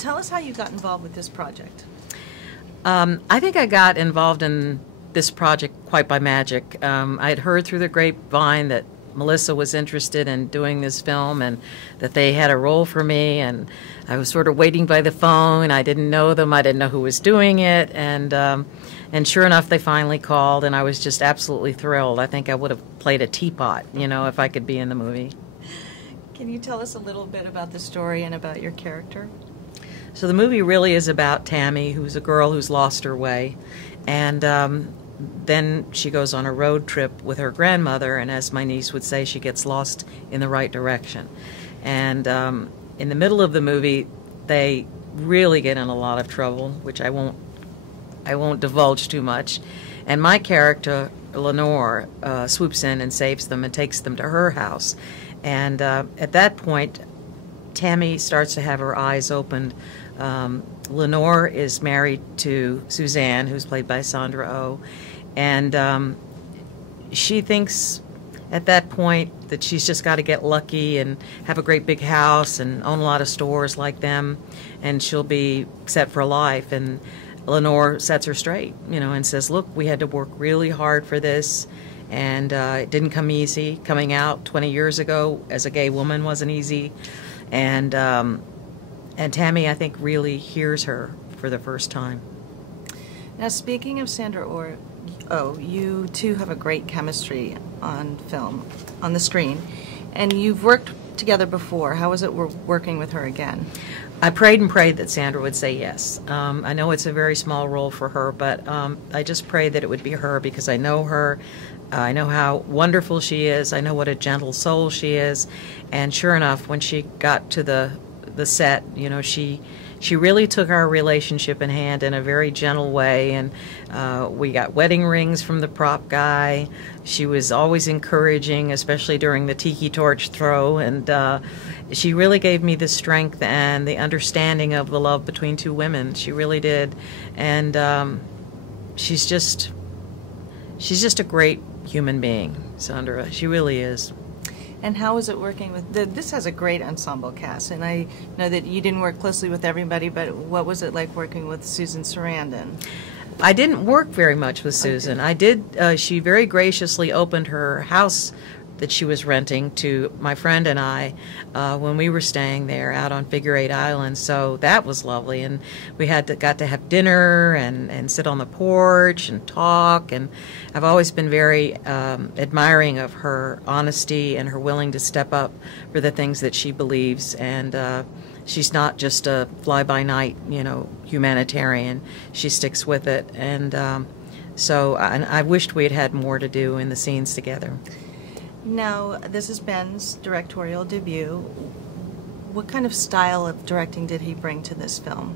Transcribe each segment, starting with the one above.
tell us how you got involved with this project. I think I got involved in this project quite by magic. I had heard through the grapevine that Melissa was interested in doing this film and that they had a role for me, and I was sort of waiting by the phone. I didn't know them. I didn't know who was doing it, and sure enough, they finally called, and I was just absolutely thrilled. I think I would have played a teapot, you know, if I could be in the movie. Can you tell us a little bit about the story and about your character? So the movie really is about Tammy, who's a girl who's lost her way, and then she goes on a road trip with her grandmother, and as my niece would say, she gets lost in the right direction. And in the middle of the movie, they really get in a lot of trouble, which I won't divulge too much. And my character, Lenore, swoops in and saves them and takes them to her house. And at that point, Tammy starts to have her eyes opened. Lenore is married to Suzanne, who's played by Sandra Oh, and she thinks at that point that she's just got to get lucky and have a great big house and own a lot of stores like them, and she'll be set for life. And Lenore sets her straight, you know, and says, look, we had to work really hard for this, and it didn't come easy. Coming out 20 years ago as a gay woman wasn't easy, and Tammy, I think, really hears her for the first time. Now, speaking of Sandra Oh, you two have a great chemistry on film, on the screen, and you've worked together before. How was it working with her again? I prayed and prayed that Sandra would say yes. I know it's a very small role for her, but I just prayed that it would be her because I know her. I know how wonderful she is. I know what a gentle soul she is. And sure enough, when she got to the set, you know, she really took our relationship in hand in a very gentle way, and we got wedding rings from the prop guy. She was always encouraging, especially during the tiki torch throw, and she really gave me the strength and the understanding of the love between two women. She really did, and she's just a great human being, Sandra. She really is. And how is it working with this has a great ensemble cast, and I know that you didn't work closely with everybody, but what was it like working with Susan Sarandon? I didn't work very much with Susan. Okay. I did. She very graciously opened her house that she was renting to my friend and I when we were staying there out on Figure 8 Island. So that was lovely, and we got to have dinner and sit on the porch and talk. And I've always been very admiring of her honesty and her willing to step up for the things that she believes. And she's not just a fly-by-night, you know, humanitarian. She sticks with it, and so I wished we had had more to do in the scenes together. Now, this is Ben's directorial debut. What kind of style of directing did he bring to this film?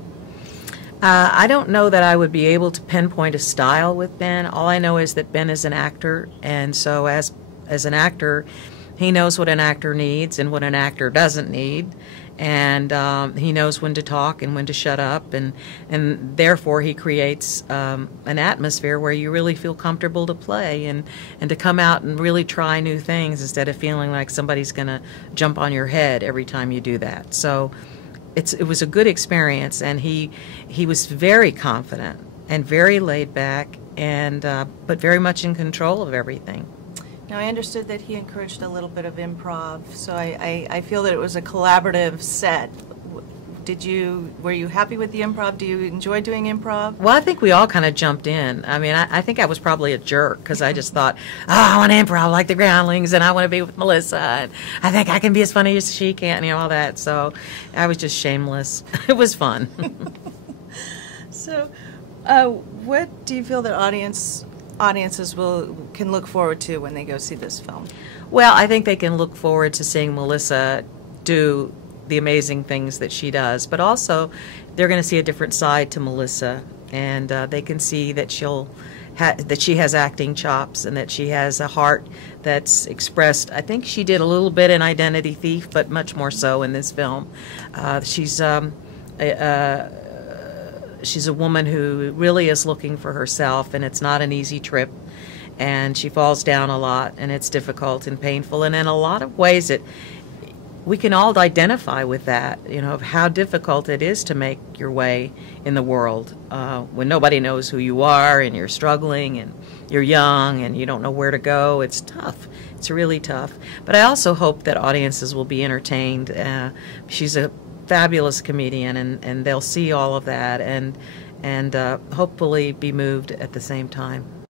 I don't know that I would be able to pinpoint a style with Ben. All I know is that Ben is an actor, and so as an actor, he knows what an actor needs and what an actor doesn't need, and he knows when to talk and when to shut up, and therefore he creates an atmosphere where you really feel comfortable to play and to come out and really try new things instead of feeling like somebody's going to jump on your head every time you do that. So it was a good experience, and he was very confident and very laid back, and but very much in control of everything. Now, I understood that he encouraged a little bit of improv, so I feel that it was a collaborative set. Were you happy with the improv? Do you enjoy doing improv? Well, I think we all kind of jumped in. I mean, I think I was probably a jerk because I just thought, oh, I want to improv like the Groundlings, and I want to be with Melissa, and I think I can be as funny as she can, you know, all that. So I was just shameless. It was fun. So what do you feel that audiences can look forward to when they go see this film? Well, I think they can look forward to seeing Melissa do the amazing things that she does, but also they're going to see a different side to Melissa, and they can see that that she has acting chops and that she has a heart that's expressed. I think she did a little bit in Identity Thief, but much more so in this film. She's a woman who really is looking for herself, and it's not an easy trip, and she falls down a lot, and it's difficult and painful, and in a lot of ways we can all identify with that, of how difficult it is to make your way in the world when nobody knows who you are and you're struggling and you're young and you don't know where to go. It's tough. It's really tough. But I also hope that audiences will be entertained. She's a fabulous comedian, and they'll see all of that and hopefully be moved at the same time.